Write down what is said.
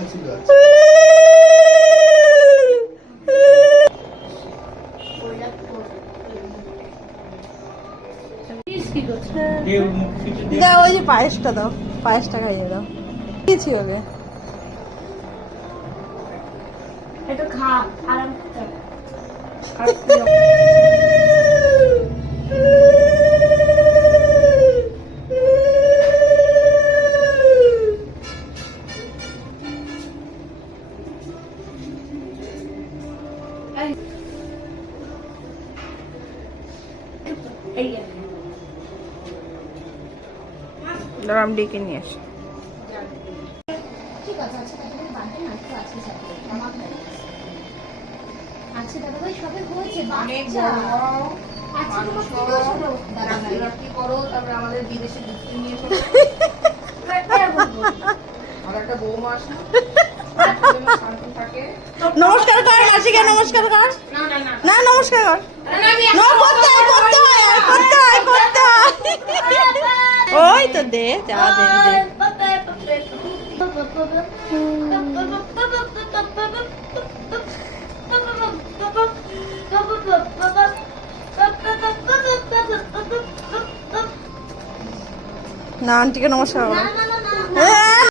ওই যে পায়েসটা দাও, পায়েসটা খাইয়ে দাও। কিছু হবে এটা খা, আরাম কর। আমি ডেকে নিয়ে আসি। ঠিক আছে, আচ্ছা তাহলে বাড়িতে না একটু আছে সাথে আমার আচ্ছা দাদা ভাই সবে হয়েছে বাচ্চা আচ্ছা তোমার কি দোষ হলো দাদা ভাই কি করো তারপরে আমাদের বিদেশে ঘুরতে নিয়ে চলো আর একটা বৌমা আসে শান্ত থাকে। নমস্কার কর মাসিকে, নমস্কার কর। না না না না নমস্কার কর। না করতে হয়, করতে হয়, আর করতে হয়, করতে হয়। ওই তো দে, যা দে দে। না আন্টিকে নমস্কার করো।